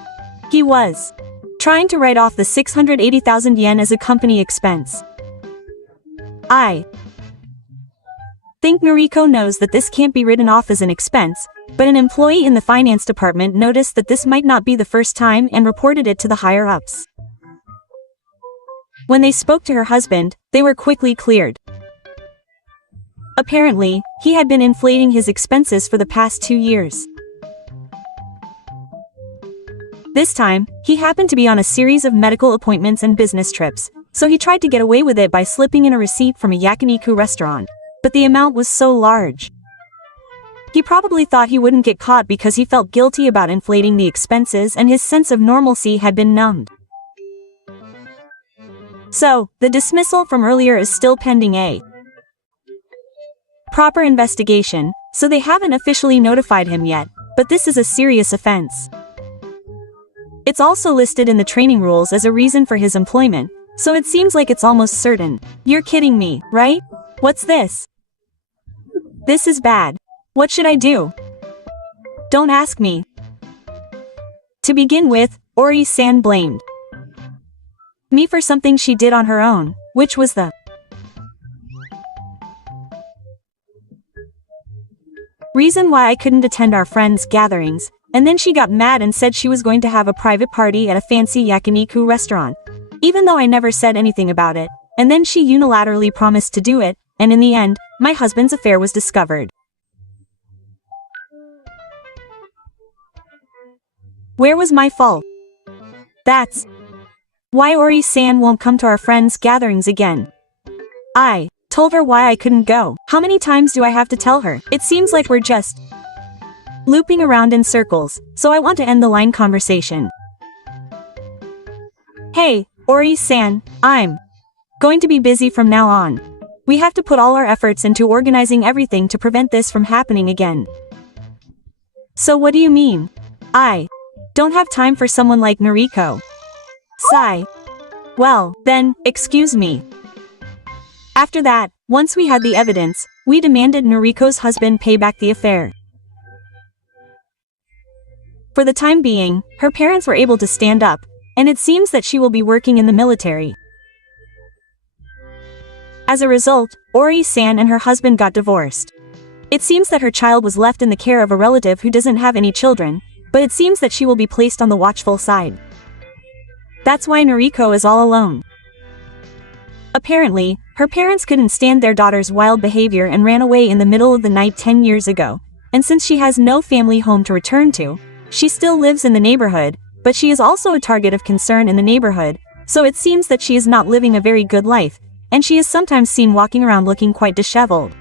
He was trying to write off the 680,000 yen as a company expense. I think Noriko knows that this can't be written off as an expense, but an employee in the finance department noticed that this might not be the first time and reported it to the higher-ups. When they spoke to her husband, they were quickly cleared. Apparently, he had been inflating his expenses for the past 2 years. This time, he happened to be on a series of medical appointments and business trips, so he tried to get away with it by slipping in a receipt from a yakiniku restaurant, but the amount was so large. He probably thought he wouldn't get caught because he felt guilty about inflating the expenses and his sense of normalcy had been numbed. So, the dismissal from earlier is still pending a proper investigation, so they haven't officially notified him yet, but this is a serious offense. It's also listed in the training rules as a reason for his employment, so it seems like it's almost certain. You're kidding me, right? What's this? This is bad. What should I do? Don't ask me. To begin with, Ori-san blamed me for something she did on her own, which was the reason why I couldn't attend our friends' gatherings, and then she got mad and said she was going to have a private party at a fancy yakiniku restaurant, even though I never said anything about it, and then she unilaterally promised to do it, and in the end, my husband's affair was discovered. Where was my fault? That's why Ori-san won't come to our friends' gatherings again. I told her why I couldn't go. How many times do I have to tell her? It seems like we're just looping around in circles, so I want to end the line conversation. Hey, Ori-san, I'm going to be busy from now on. We have to put all our efforts into organizing everything to prevent this from happening again. So what do you mean? I don't have time for someone like Noriko. Sigh. Well, then, excuse me. After that, once we had the evidence, we demanded Noriko's husband pay back the affair. For the time being, her parents were able to stand up, and it seems that she will be working in the military. As a result, Ori-san and her husband got divorced. It seems that her child was left in the care of a relative who doesn't have any children, but it seems that she will be placed on the watchful side. That's why Noriko is all alone. Apparently, her parents couldn't stand their daughter's wild behavior and ran away in the middle of the night 10 years ago, and since she has no family home to return to, she still lives in the neighborhood, but she is also a target of concern in the neighborhood, so it seems that she is not living a very good life, and she is sometimes seen walking around looking quite disheveled.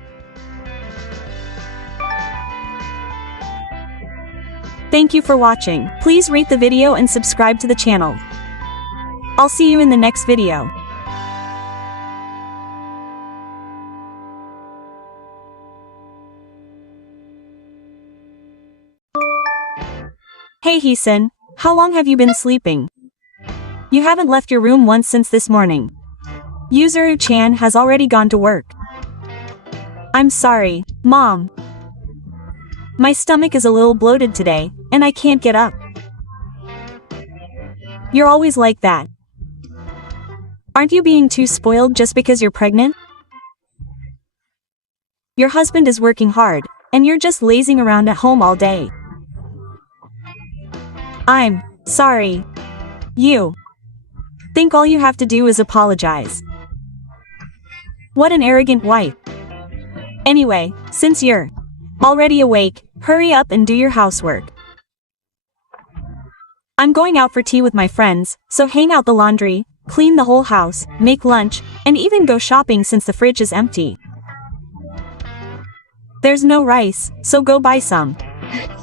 Thank you for watching. Please rate the video and subscribe to the channel. I'll see you in the next video. Hey Heesun, how long have you been sleeping? You haven't left your room once since this morning. Yuzuru-chan has already gone to work. I'm sorry, Mom. My stomach is a little bloated today, and I can't get up. You're always like that. Aren't you being too spoiled just because you're pregnant? Your husband is working hard, and you're just lazing around at home all day. I'm sorry. You think all you have to do is apologize. What an arrogant wife. Anyway, since you're already awake, hurry up and do your housework. I'm going out for tea with my friends, so hang out the laundry, clean the whole house, make lunch, and even go shopping since the fridge is empty. There's no rice, so go buy some.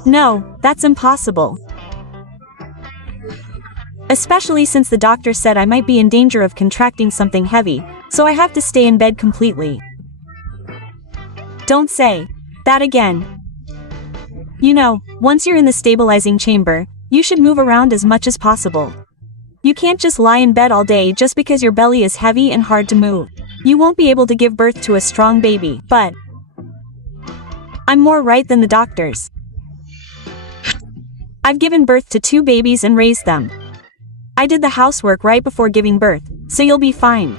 No, that's impossible. Especially since the doctor said I might be in danger of contracting something heavy, so I have to stay in bed completely. Don't say that again. You know, once you're in the stabilizing chamber, you should move around as much as possible. You can't just lie in bed all day just because your belly is heavy and hard to move. You won't be able to give birth to a strong baby, but I'm more right than the doctors. I've given birth to 2 babies and raised them. I did the housework right before giving birth, so you'll be fine.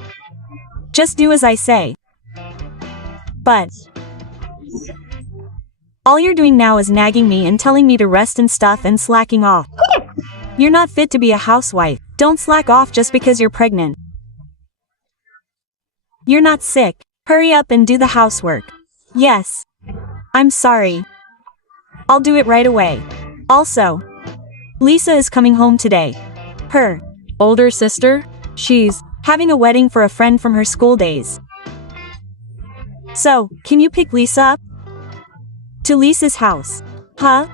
Just do as I say. But all you're doing now is nagging me and telling me to rest and stuff and slacking off. You're not fit to be a housewife. Don't slack off just because you're pregnant. You're not sick. Hurry up and do the housework. Yes. I'm sorry. I'll do it right away. Also, Lisa is coming home today. Her older sister? She's having a wedding for a friend from her school days. So, can you pick Lisa up? To Lisa's house. Huh?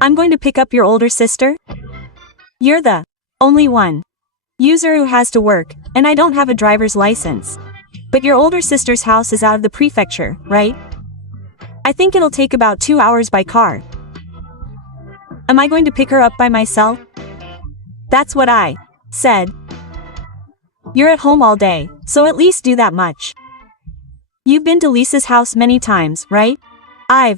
I'm going to pick up your older sister? You're the only one. Yuzuru has to work, and I don't have a driver's license. But your older sister's house is out of the prefecture, right? I think it'll take about 2 hours by car. Am I going to pick her up by myself? That's what I said. You're at home all day, so at least do that much. You've been to Lisa's house many times, right? I've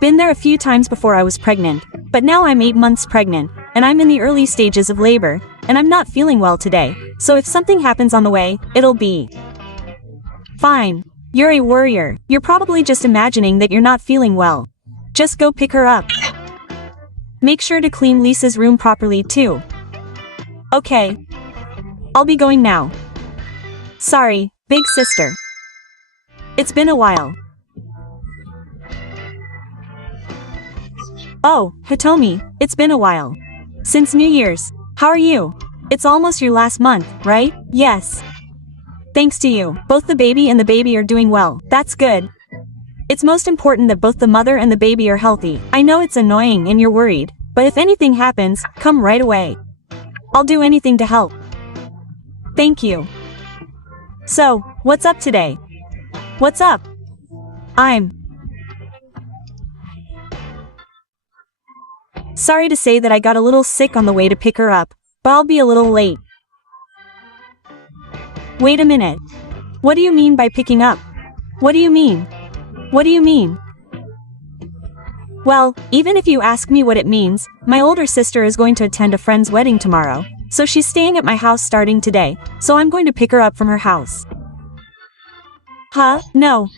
been there a few times before I was pregnant, but now I'm 8 months pregnant, and I'm in the early stages of labor, and I'm not feeling well today, so if something happens on the way, it'll be fine. You're a worrier. You're probably just imagining that you're not feeling well. Just go pick her up. Make sure to clean Lisa's room properly too. Okay. I'll be going now. Sorry, big sister. It's been a while. Oh, Hitomi, it's been a while. Since New Year's. How are you? It's almost your last month, right? Yes. Thanks to you, both the baby and the baby are doing well. That's good. It's most important that both the mother and the baby are healthy. I know it's annoying and you're worried, but if anything happens, come right away. I'll do anything to help. Thank you. So, what's up today? What's up? I'm sorry to say that I got a little sick on the way to pick her up, but I'll be a little late. Wait a minute. What do you mean by picking up? What do you mean? What do you mean? Well, even if you ask me what it means, my older sister is going to attend a friend's wedding tomorrow, so she's staying at my house starting today, so I'm going to pick her up from her house. Huh? No.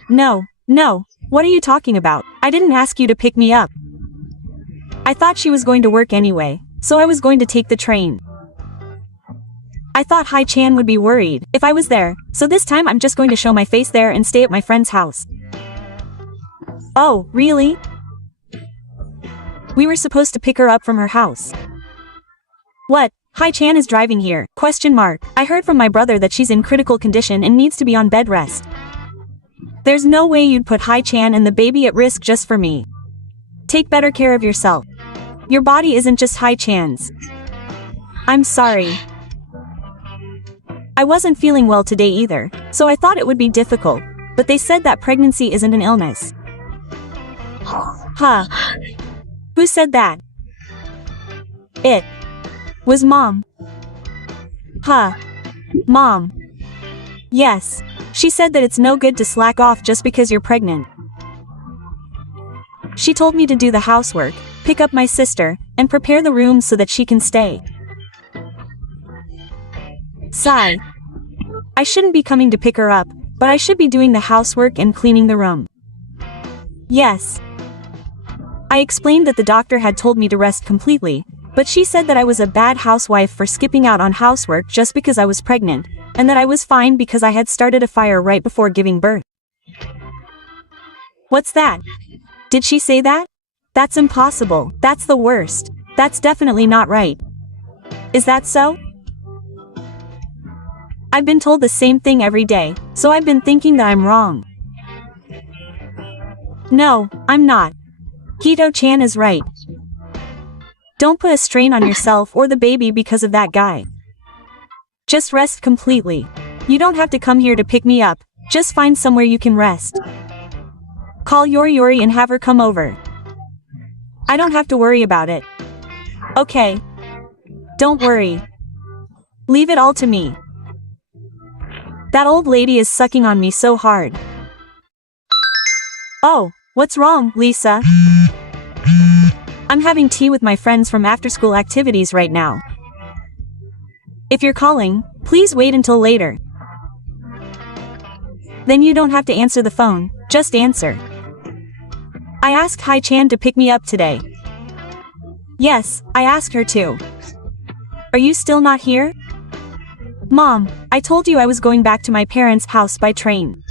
What are you talking about? I didn't ask you to pick me up. I thought she was going to work anyway, so I was going to take the train. I thought Hai-chan would be worried if I was there, so this time I'm just going to show my face there and stay at my friend's house. Oh, really? We were supposed to pick her up from her house. What? Hai-chan is driving here? Question mark. I heard from my brother that she's in critical condition and needs to be on bed rest. There's no way you'd put Hai-chan and the baby at risk just for me. Take better care of yourself. Your body isn't just Hai-chan's. I'm sorry. I wasn't feeling well today either, so I thought it would be difficult, but they said that pregnancy isn't an illness. Huh? Who said that? It was Mom. Huh. Mom. Yes. She said that it's no good to slack off just because you're pregnant. She told me to do the housework, pick up my sister, and prepare the room so that she can stay. Sigh. I shouldn't be coming to pick her up, but I should be doing the housework and cleaning the room. Yes. I explained that the doctor had told me to rest completely, but she said that I was a bad housewife for skipping out on housework just because I was pregnant, and that I was fine because I had started a fire right before giving birth. What's that? Did she say that? That's impossible. That's the worst. That's definitely not right. Is that so? I've been told the same thing every day, so I've been thinking that I'm wrong. No, I'm not. Hito-chan is right. Don't put a strain on yourself or the baby because of that guy. Just rest completely. You don't have to come here to pick me up, just find somewhere you can rest. Call Yori and have her come over. I don't have to worry about it. Okay. Don't worry. Leave it all to me. That old lady is sucking on me so hard. Oh, what's wrong, Lisa? I'm having tea with my friends from after-school activities right now. If you're calling, please wait until later. Then you don't have to answer the phone, just answer. I asked Hai-chan to pick me up today. Yes, I asked her to. Are you still not here? Mom, I told you I was going back to my parents' house by train.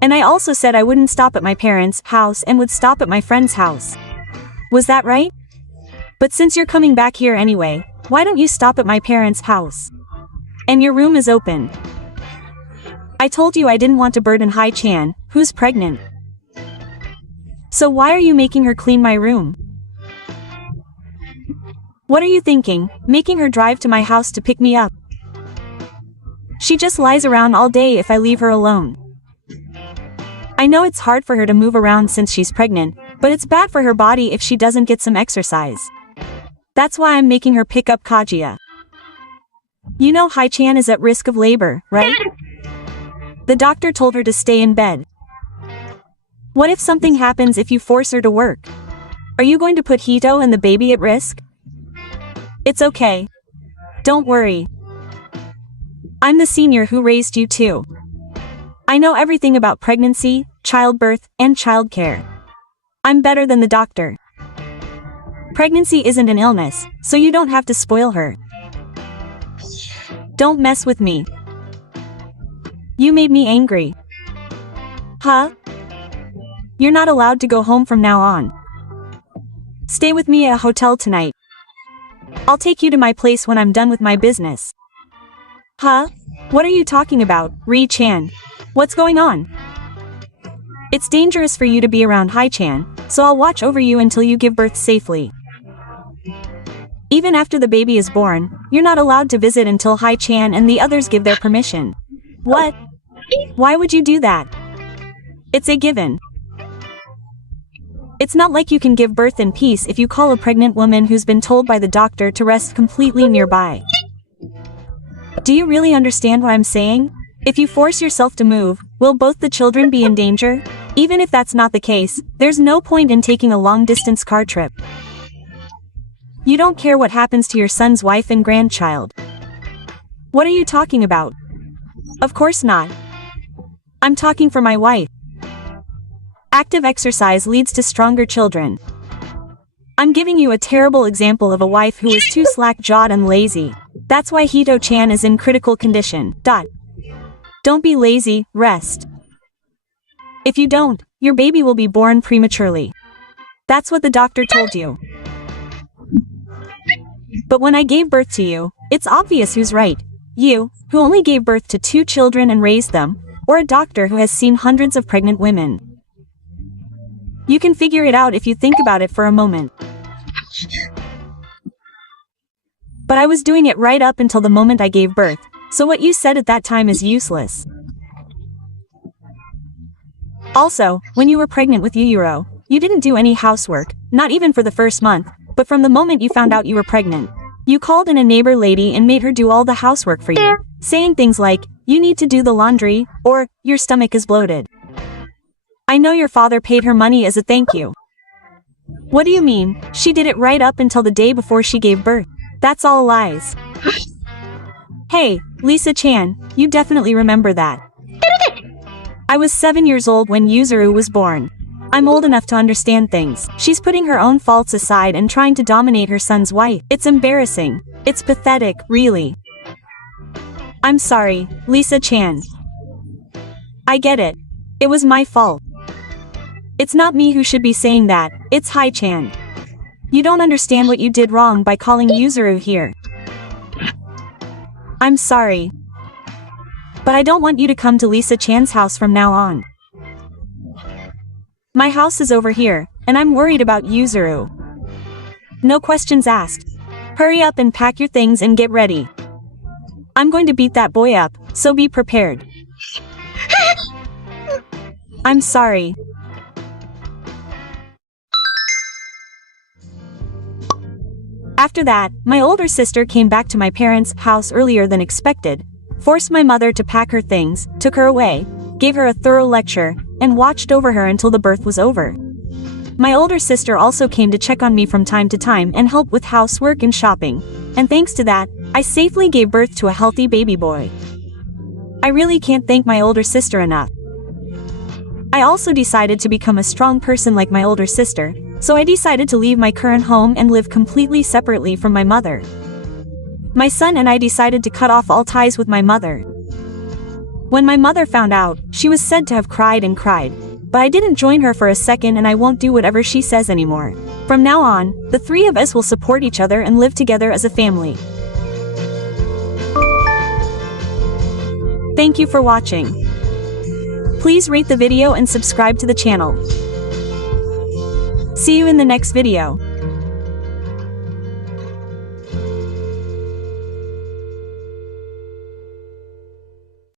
And I also said I wouldn't stop at my parents' house and would stop at my friend's house. Was that right? But since you're coming back here anyway, why don't you stop at my parents' house? And your room is open. I told you I didn't want to burden Hai-chan, who's pregnant. So why are you making her clean my room? What are you thinking, making her drive to my house to pick me up? She just lies around all day if I leave her alone. I know it's hard for her to move around since she's pregnant, but it's bad for her body if she doesn't get some exercise. That's why I'm making her pick up Kaguya. You know Hai-chan is at risk of labor, right? The doctor told her to stay in bed. What if something happens if you force her to work? Are you going to put Hito and the baby at risk? It's okay. Don't worry. I'm the senior who raised you too. I know everything about pregnancy, childbirth, and childcare. I'm better than the doctor. Pregnancy isn't an illness, so you don't have to spoil her. Don't mess with me. You made me angry. Huh? You're not allowed to go home from now on. Stay with me at a hotel tonight. I'll take you to my place when I'm done with my business. Huh? What are you talking about, Ri-chan? What's going on? It's dangerous for you to be around Hai-chan, so I'll watch over you until you give birth safely. Even after the baby is born, you're not allowed to visit until Hai-chan and the others give their permission. What? Why would you do that? It's a given. It's not like you can give birth in peace if you call a pregnant woman who's been told by the doctor to rest completely nearby. Do you really understand what I'm saying? If you force yourself to move, will both the children be in danger? Even if that's not the case, there's no point in taking a long-distance car trip. You don't care what happens to your son's wife and grandchild. What are you talking about? Of course not. I'm talking for my wife. Active exercise leads to stronger children. I'm giving you a terrible example of a wife who is too slack-jawed and lazy. That's why Hito-chan is in critical condition. Don't be lazy, rest. If you don't, your baby will be born prematurely. That's what the doctor told you. But when I gave birth to you, it's obvious who's right. You, who only gave birth to 2 children and raised them, or a doctor who has seen hundreds of pregnant women. You can figure it out if you think about it for a moment. But I was doing it right up until the moment I gave birth, so what you said at that time is useless. Also, when you were pregnant with Yuyuro, you didn't do any housework, not even for the first month, But from the moment you found out you were pregnant, you called in a neighbor lady and made her do all the housework for you, saying things like, "You need to do the laundry," or "Your stomach is bloated." I know your father paid her money as a thank you. What do you mean? She did it right up until the day before she gave birth. That's all lies. Hey, Lisa Chan, you definitely remember that. I was 7 years old when Yuzuru was born. I'm old enough to understand things. She's putting her own faults aside and trying to dominate her son's wife. It's embarrassing. It's pathetic, really. I'm sorry, Lisa Chan. I get it. It was my fault. It's not me who should be saying that, it's Hai-chan. You don't understand what you did wrong by calling Yuzuru here. I'm sorry. But I don't want you to come to Lisa Chan's house from now on. My house is over here, and I'm worried about Yuzuru. No questions asked. Hurry up and pack your things and get ready. I'm going to beat that boy up, so be prepared. I'm sorry. After that, my older sister came back to my parents' house earlier than expected, forced my mother to pack her things, took her away, gave her a thorough lecture, and watched over her until the birth was over. My older sister also came to check on me from time to time and help with housework and shopping, and thanks to that, I safely gave birth to a healthy baby boy. I really can't thank my older sister enough. I also decided to become a strong person like my older sister, so I decided to leave my current home and live completely separately from my mother. My son and I decided to cut off all ties with my mother. When my mother found out, she was said to have cried and cried, but I didn't join her for a second and I won't do whatever she says anymore. From now on, the three of us will support each other and live together as a family. Thank you for watching. Please rate the video and subscribe to the channel. See you in the next video.